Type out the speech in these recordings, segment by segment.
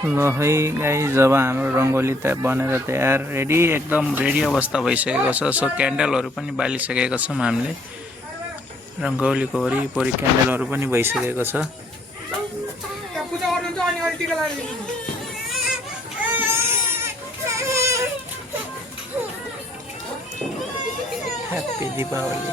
ल है गाइस, जब हाम्रो रङ्गोली त बनेर तयार रेडी एकदम रेडी अवस्था भइसकेको छ। सो क्यान्डलहरू पनि बालिसकेका छौँ हामीले। रङ्गोलीको वरिपरि क्यान्डलहरू पनि भइसकेको छ। ह्याप्पी दीपावली।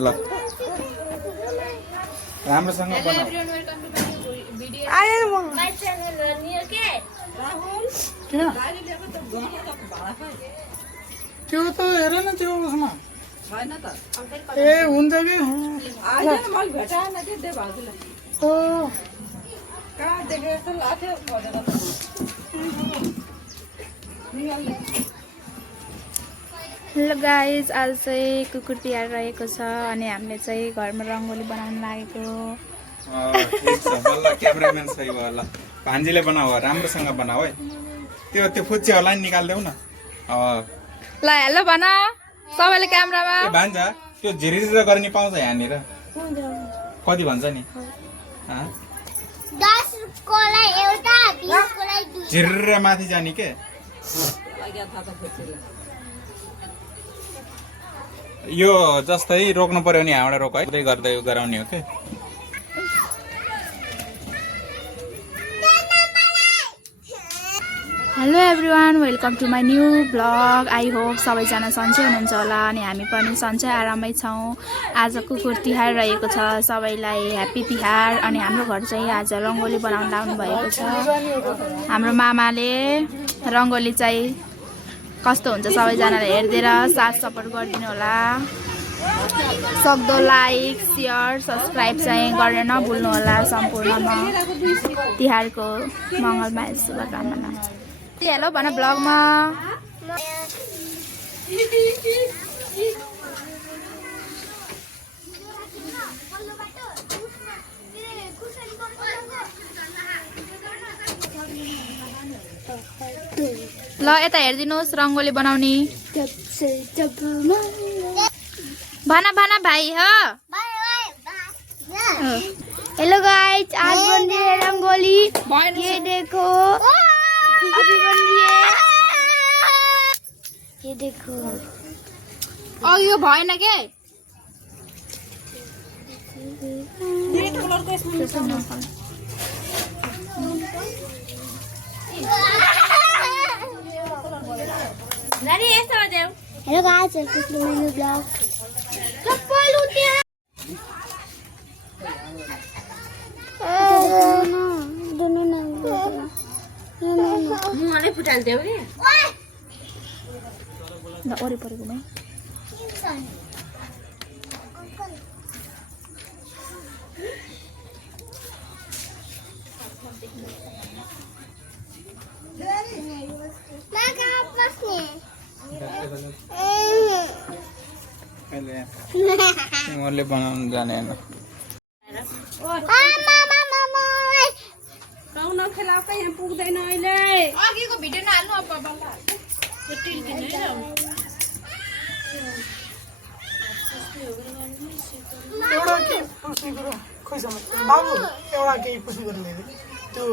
ल राम्रोसँग त्यो त हेर न त्यो उसमा ए हुन्छ कि हेलो गाइज, आज चाहिँ कुकुर तिहार रहेको छ अनि हामीले चाहिँ घरमा रङ्गोली बनाउन लागेको। क्यामेराम्यान सही भयो ल। भान्जीले बनाऊ, राम्रोसँग बनाऊ है। त्यो फुच्चे होला नि निकाल्देऊ न। ल हेलो भन सबैले क्यामेरामा। भान्जा त्यो झिरिझिर गर्ने पाउँछ यहाँनिर? कति भन्छ नि? 10 को लाई एउटा 20 को लाई 2 झिरिर माथि जाने के? यो जस्तै रोक्नु पर्यो नि, यहाँबाट रोक है, पुरै गर्दै गराउने हो के? Hello everyone, welcome to my new blog. I hope सबैजना सन्चै हुनुहुन्छ होला अनि हामी पनि सन्चै आरामै छौँ। आज कुकुर तिहार रहेको छ, सबैलाई ह्याप्पी तिहार। अनि हाम्रो घर चाहिँ आज रङ्गोली बनाउन लाग्नु भएको छ। हाम्रो मामाले रङ्गोली चाहिँ कस्तो हुन्छ सबैजनाले हेरिदिएर साथ सपोर्ट गरिदिनु होला। सक्दो लाइक सेयर सब्सक्राइब चाहिँ गर्न नभुल्नु होला। सम्पूर्णमा तिहारको मङ्गलमय शुभकामना। हेलो भन ब्लगमा। ल यता हेरिदिनुहोस् रङ्गोली बनाउने। भन भन भाइ हो। हेलो गाइस, आज बन रही है रंगोली। ये देखो अभी बन रही है, ये देखो। और यो भएन के? Hello guys, welcome to my new blog. चप्पल उठ्यो दोनों ना मुहाले फुटाल देऊ के ल वरिपरि घुमै। तिमीहरूले बनाउनु जानेन। पुग्दैन अहिले। अघिको भिडियो नहाल्नु अब बल्ल। एउटा केही पुस्ने कुरो खोइसम्म बाबु एउटा केही पुस्ने कुरो ल्याइदियो त्यो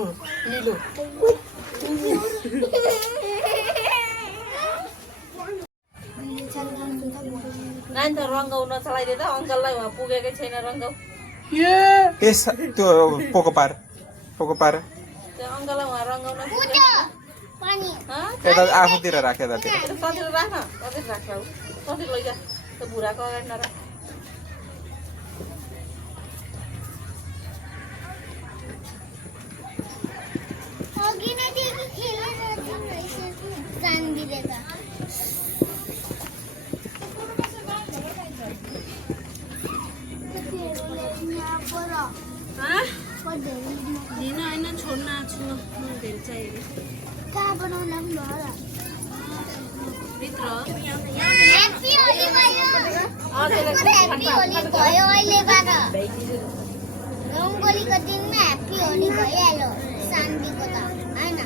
निलो नानी त रङ्गाउन चलाइदिए त अङ्कललाई वहाँ पुगेकै छैन रङ्गाउ। त्यो पोको पार त्यो अङ्कललाई वहाँ रङ्गाउन यता आफूतिर राख, यतातिर सजिलो राख न, सजिलो राख्छ सजिलो लैजा त्यो भुराको अगाडि नराख। दिन होइन छोड्न छु धेरै चाहियो कहाँ बनाउला पनि भयो र भित्र ह्याप्पी होली भयो ह्याप्पी होली भयो अहिलेबाट रङ्गोलीको दिनमा ह्याप्पी होली भइहाल्यो शान्तिको त होइन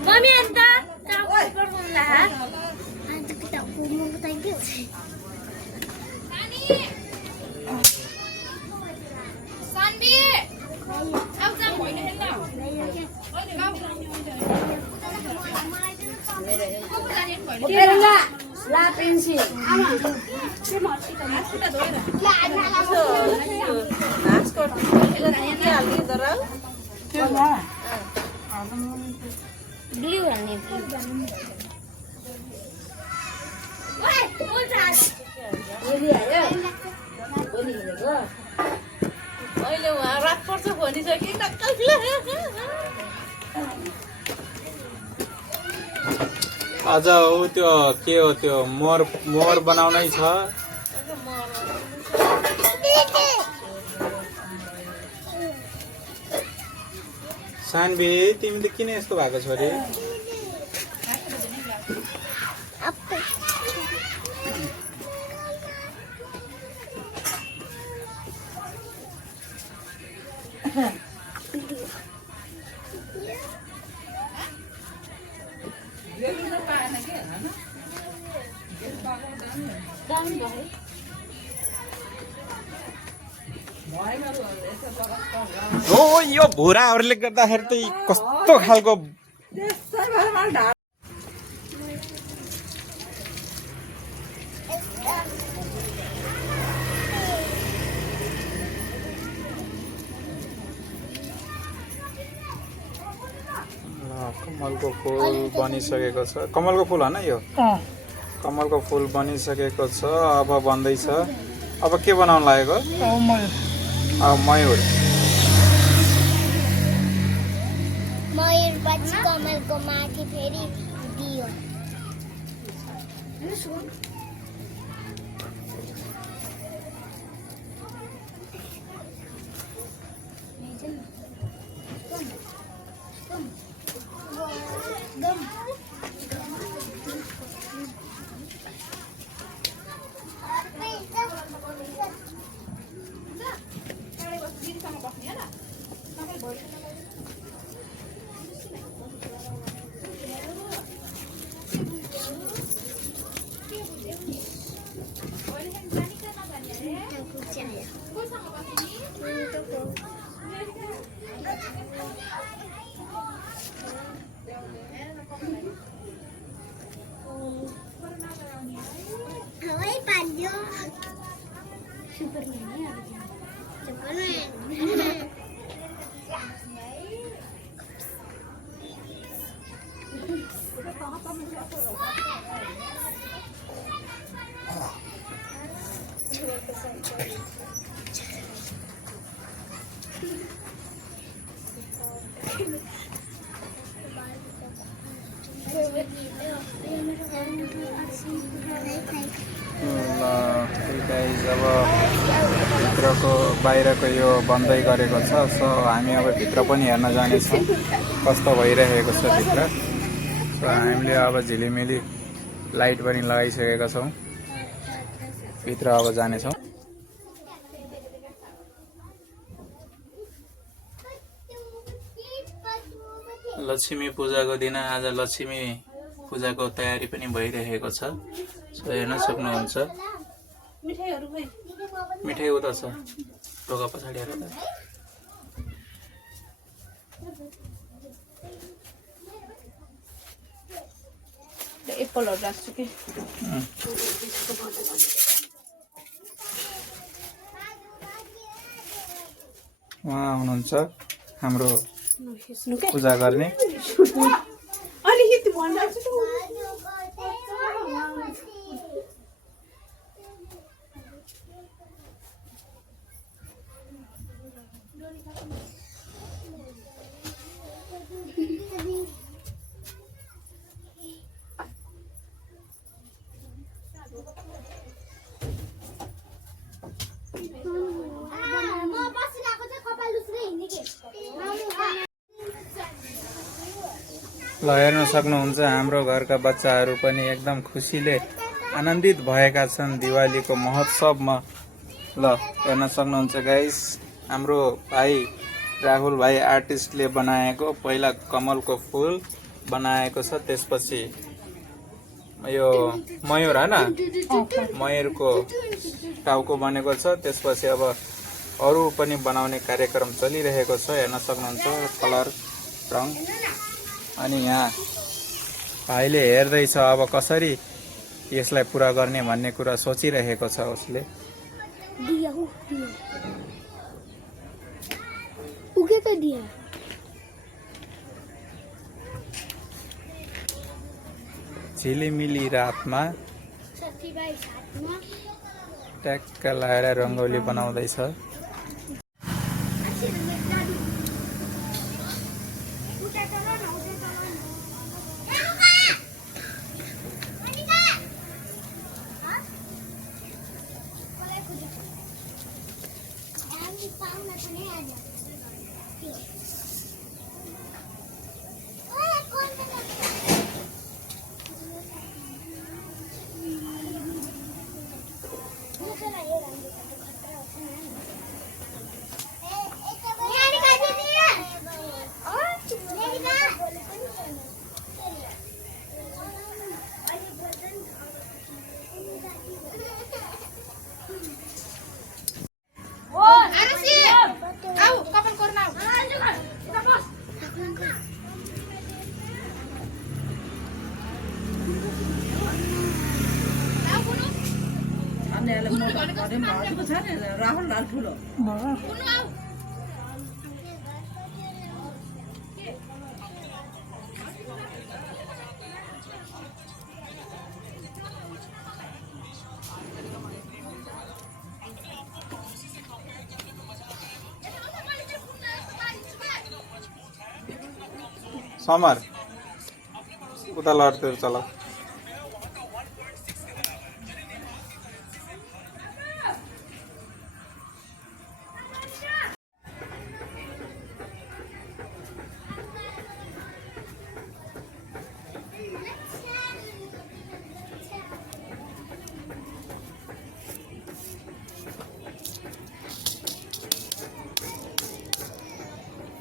मम्मी अन्त पढ्नुला आज किताब पढ्नुको टाइम के हुन्छ ला पेन्सिल ब्लू हाल्ने अहिले उहाँ रात पर्छ भनिसके अझ ऊ त्यो के हो त्यो मोर बनाउनै छ सानबी तिमी त किन यस्तो भएको छ रे हो यो भुराहरूले गर्दाखेरि त कस्तो खालको कमलको फुल बनिसकेको छ कमलको फुल होइन यो कमलको फुल बनिसकेको छ अब बन्दैछ अब के बनाउन लागेको मयूर मयूरपछि कमलको माथि फेरि दियो हवाई पाल्यो सुपरम्यान अब भित्रको बाहिरको यो बन्दै गरेको छ सो हामी अब भित्र पनि हेर्न जानेछौँ कस्तो भइरहेको छ भित्र सो हामीले अब झिलिमिली लाइट पनि लगाइसकेका छौँ भित्र अब जानेछौँ लक्ष्मी पूजाको दिन आज लक्ष्मी पूजाको तयारी पनि भइरहेको छ सो हेर्न सक्नुहुन्छ मिठाई उता छ ढोका पछाडि हेर त एप्पलहरू राख्छु कि उहाँ हुनुहुन्छ हाम्रो पूजा गर्ने अलिकति भनिरहेको छु म बसिरहेको चाहिँ कपाल लुस्दै हिँड्ने के ल हेर्न सक्नुहुन्छ हाम्रो घरका बच्चाहरू पनि एकदम खुसीले आनन्दित भएका छन् दिवालीको महोत्सवमा। ल हेर्न सक्नुहुन्छ गाइस, हाम्रो भाइ राहुल भाइ आर्टिस्टले बनाएको पहिला कमलको फुल बनाएको छ, त्यसपछि यो मयूर होइन मयूरको टाउको बनेको छ, त्यसपछि अब अरू पनि बनाउने कार्यक्रम चलिरहेको छ। हेर्न सक्नुहुन्छ कलर रङ। अनि यहाँ भाइले हेर्दैछ अब कसरी यसलाई पुरा गर्ने भन्ने कुरा सोचिरहेको छ उसले। दिया उके त दिया झिलिमिली रातमा साथीभाइ साथमा ट्याक्क लगाएर रङ्गोली बनाउँदैछ। राहुल लाल ठुलो समर उता लड्थ्यो चला।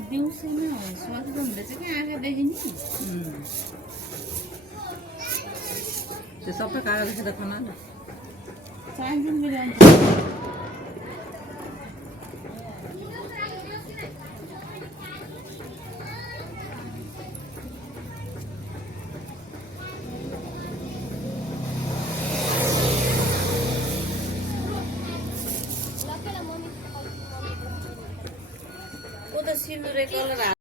दिउँसोमा स्वाद हुँदैछ कि आँखादेखि नि त्यो सबै कागज त खाना चाहिन्छ बिरयानी वो त सिन्दुरे कलर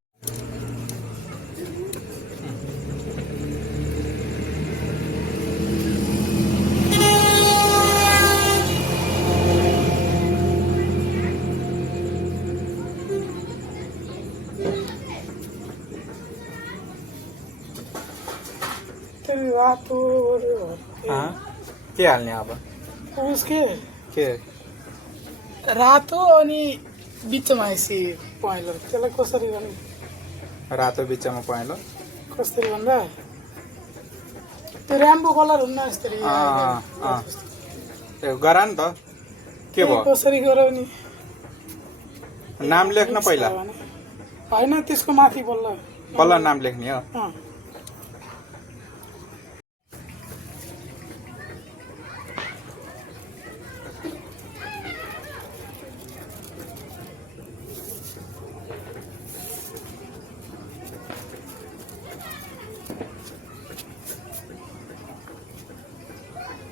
रातो के हाल्ने अब उसके के रातो अनि बिचमा यसरी पहेँलो त्यसलाई कसरी गर्ने रातो बिचमा पहेँलो कसरी भन्दा त्यो ऱ्याम्बो कलर हुन्न यसरी त्यो गर नि त के भयो कसरी गराउने नाम लेख्न पहिला होइन त्यसको माथि बल्ल बल्ल नाम लेख्ने हो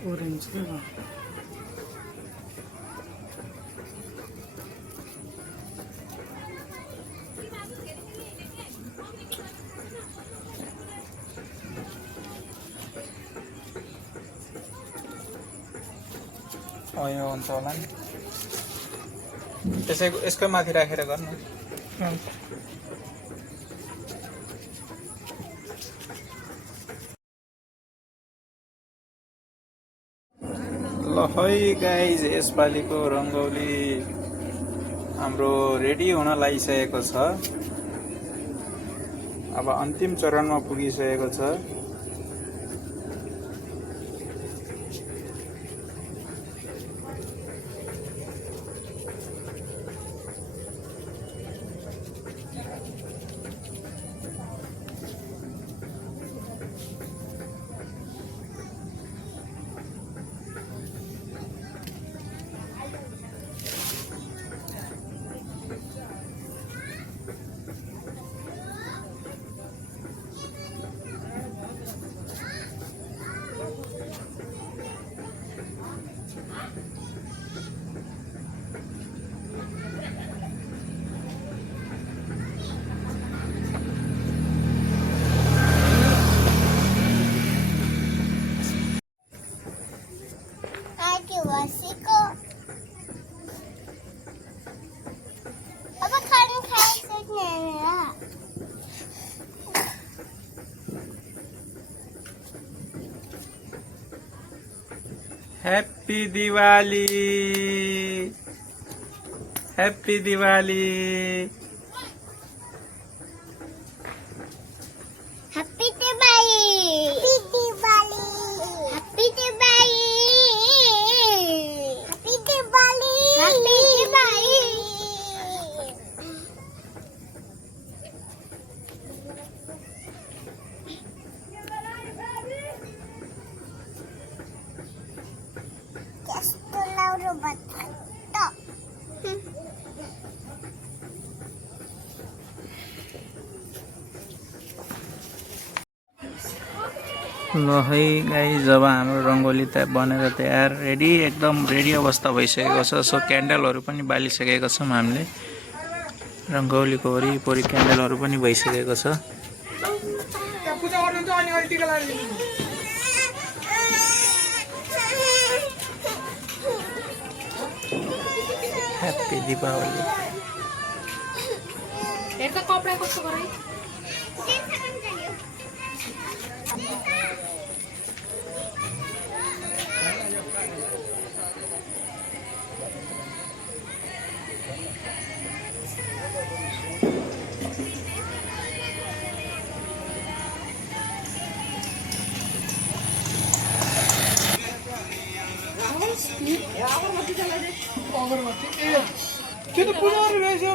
orange diba? Oh, yung unsa lang. यसकै माथि राखेर गर्नु ल है गाइज यसपालिको रङ्गोली हाम्रो रेडी हुन लागिसकेको छ अब अन्तिम चरणमा पुगिसकेको छ आदिवासीको अब खानु खाइसक्ने happy Diwali happy Diwali happy Diwali happy Diwali happy Diwali happy Diwali कस्तो लाउरो बत्ता ल है गाइस जब हाम्रो रङ्गोली त बनेर तयार रेडी एकदम रेडी अवस्था भइसकेको छ सो क्यान्डलहरू पनि बालिसकेको छौँ हामीले रङ्गोलीको वरिपरि क्यान्डलहरू पनि भइसकेको छ त्यहाँ पूजा गर्नुहुन्छ अनि अहिले टिका लगाएर लिनु। ह्याप्पी दीपावली हेर्दा कपडा कस्तो गरे अगरबत्ती ए त्यो त पूजा गरेर रहेछ